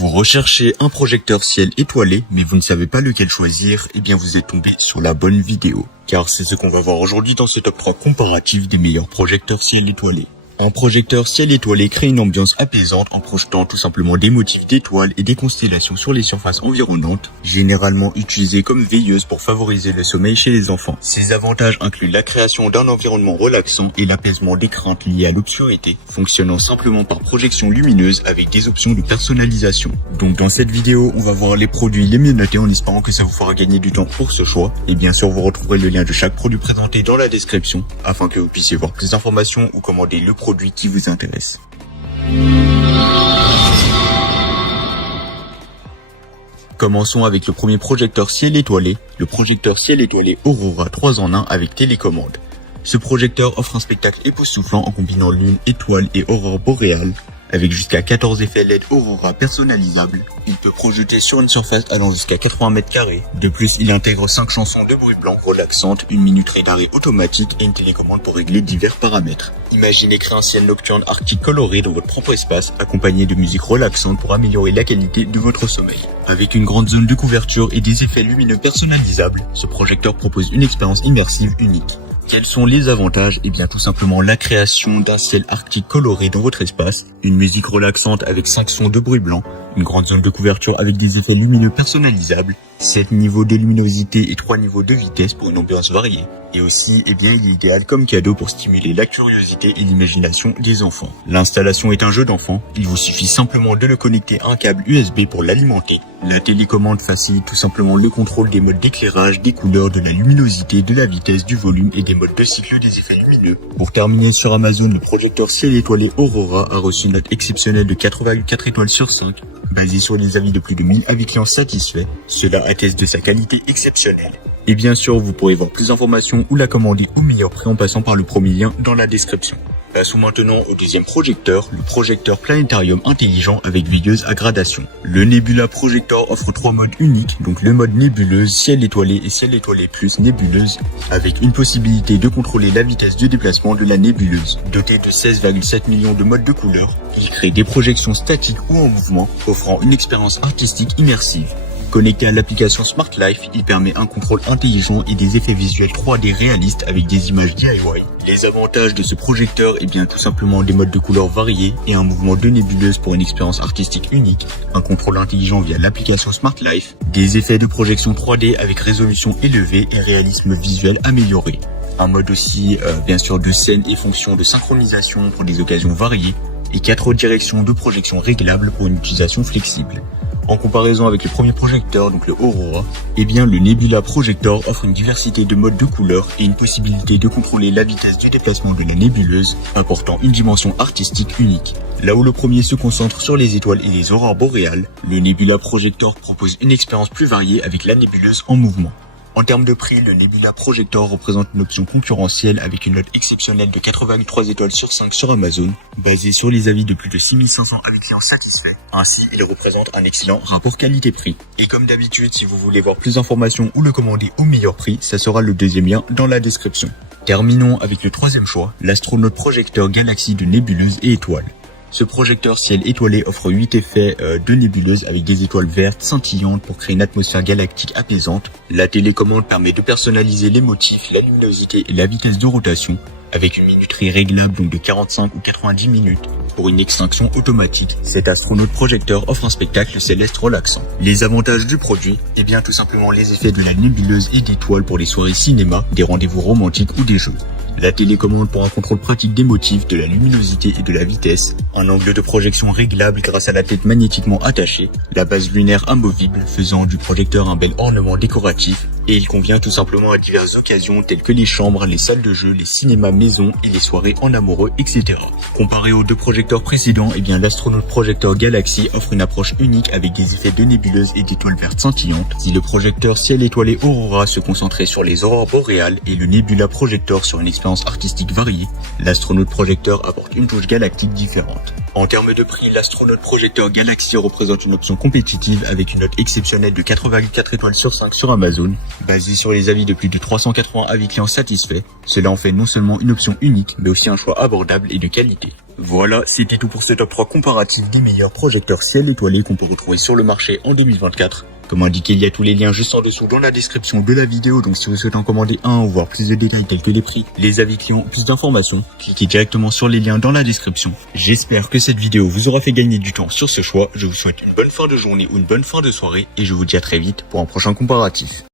Vous recherchez un projecteur ciel étoilé, mais vous ne savez pas lequel choisir, eh bien vous êtes tombé sur la bonne vidéo. Car c'est ce qu'on va voir aujourd'hui dans ce top 3 comparatif des meilleurs projecteurs ciel étoilé. Un projecteur ciel étoilé crée une ambiance apaisante en projetant tout simplement des motifs d'étoiles et des constellations sur les surfaces environnantes, généralement utilisées comme veilleuses pour favoriser le sommeil chez les enfants. Ces avantages incluent la création d'un environnement relaxant et l'apaisement des craintes liées à l'obscurité, fonctionnant simplement par projection lumineuse avec des options de personnalisation. Donc dans cette vidéo, on va voir les produits les mieux notés en espérant que ça vous fera gagner du temps pour ce choix. Et bien sûr, vous retrouverez le lien de chaque produit présenté dans la description afin que vous puissiez voir plus d'informations ou commander le produit qui vous intéresse. Commençons avec le premier projecteur ciel étoilé, le projecteur ciel étoilé Aurora 3 en 1 avec télécommande. Ce projecteur offre un spectacle époustouflant en combinant lune, étoile et aurore boréale. Avec jusqu'à 14 effets LED Aurora personnalisables, il peut projeter sur une surface allant jusqu'à 80 mètres carrés. De plus, il intègre 5 chansons de bruit blanc relaxantes, une minuterie d'arrêt automatique et une télécommande pour régler divers paramètres. Imaginez créer un ciel nocturne arctique coloré dans votre propre espace, accompagné de musique relaxante pour améliorer la qualité de votre sommeil. Avec une grande zone de couverture et des effets lumineux personnalisables, ce projecteur propose une expérience immersive unique. Quels sont les avantages? Eh bien tout simplement la création d'un ciel arctique coloré dans votre espace, une musique relaxante avec 5 sons de bruit blanc, une grande zone de couverture avec des effets lumineux personnalisables, 7 niveaux de luminosité et 3 niveaux de vitesse pour une ambiance variée. Et aussi, eh bien, il est idéal comme cadeau pour stimuler la curiosité et l'imagination des enfants. L'installation est un jeu d'enfant, il vous suffit simplement de le connecter à un câble USB pour l'alimenter. La télécommande facilite tout simplement le contrôle des modes d'éclairage, des couleurs, de la luminosité, de la vitesse, du volume et des modes de cycle des effets lumineux. Pour terminer sur Amazon, le projecteur ciel étoilé Aurora a reçu une note exceptionnelle de 4,4 étoiles sur 5, basée sur les avis de plus de 1000 avis clients satisfaits. Cela atteste de sa qualité exceptionnelle. Et bien sûr, vous pourrez voir plus d'informations ou la commander au meilleur prix en passant par le premier lien dans la description. Passons maintenant au deuxième projecteur, le projecteur planétarium intelligent avec veilleuse à gradation. Le Nebula Projector offre 3 modes uniques, donc le mode nébuleuse, ciel étoilé et ciel étoilé plus nébuleuse, avec une possibilité de contrôler la vitesse de déplacement de la nébuleuse. Doté de 16,7 millions de modes de couleurs, il crée des projections statiques ou en mouvement, offrant une expérience artistique immersive. Connecté à l'application Smart Life, il permet un contrôle intelligent et des effets visuels 3D réalistes avec des images DIY. Les avantages de ce projecteur, eh bien tout simplement des modes de couleurs variés et un mouvement de nébuleuse pour une expérience artistique unique, un contrôle intelligent via l'application Smart Life, des effets de projection 3D avec résolution élevée et réalisme visuel amélioré. Un mode aussi bien sûr de scène et fonction de synchronisation pour des occasions variées et 4 directions de projection réglables pour une utilisation flexible. En comparaison avec le premier projecteur, donc le Aurora, eh bien le Nebula Projector offre une diversité de modes de couleurs et une possibilité de contrôler la vitesse du déplacement de la nébuleuse, apportant une dimension artistique unique. Là où le premier se concentre sur les étoiles et les aurores boréales, le Nebula Projector propose une expérience plus variée avec la nébuleuse en mouvement. En termes de prix, le Nebula Projector représente une option concurrentielle avec une note exceptionnelle de 4,3 étoiles sur 5 sur Amazon, basée sur les avis de plus de 6500 avis clients satisfaits. Ainsi, il représente un excellent rapport qualité-prix. Et comme d'habitude, si vous voulez voir plus d'informations ou le commander au meilleur prix, ça sera le deuxième lien dans la description. Terminons avec le troisième choix, l'Astronaut Projecteur Galaxy de nébuleuse et étoiles. Ce projecteur ciel étoilé offre 8 effets de nébuleuse avec des étoiles vertes scintillantes pour créer une atmosphère galactique apaisante. La télécommande permet de personnaliser les motifs, la luminosité et la vitesse de rotation avec une minuterie réglable donc de 45 ou 90 minutes pour une extinction automatique. Cet astronaute projecteur offre un spectacle céleste relaxant. Les avantages du produit, eh bien tout simplement les effets de la nébuleuse et d'étoiles pour les soirées cinéma, des rendez-vous romantiques ou des jeux. La télécommande pour un contrôle pratique des motifs, de la luminosité et de la vitesse, un angle de projection réglable grâce à la tête magnétiquement attachée, la base lunaire amovible faisant du projecteur un bel ornement décoratif, et il convient tout simplement à diverses occasions telles que les chambres, les salles de jeu, les cinémas maison et les soirées en amoureux, etc. Comparé aux deux projecteurs précédents, eh bien l'Astronaut Projecteur Galaxy offre une approche unique avec des effets de nébuleuse et d'étoiles vertes scintillantes. Si le projecteur ciel étoilé Aurora se concentrait sur les aurores boréales et le Nebula Projector sur une expérience artistique variée, l'Astronaut Projecteur apporte une touche galactique différente. En termes de prix, l'Astronaut Projecteur Galaxy représente une option compétitive avec une note exceptionnelle de 4,4 étoiles sur 5 sur Amazon, basée sur les avis de plus de 380 avis clients satisfaits. Cela en fait non seulement une option unique, mais aussi un choix abordable et de qualité. Voilà, c'était tout pour ce top 3 comparatif des meilleurs projecteurs ciel étoilé qu'on peut retrouver sur le marché en 2024. Comme indiqué, il y a tous les liens juste en dessous dans la description de la vidéo, donc si vous souhaitez en commander un ou voir plus de détails tels que les prix, les avis clients, plus d'informations, cliquez directement sur les liens dans la description. J'espère que cette vidéo vous aura fait gagner du temps sur ce choix. Je vous souhaite une bonne fin de journée ou une bonne fin de soirée et je vous dis à très vite pour un prochain comparatif.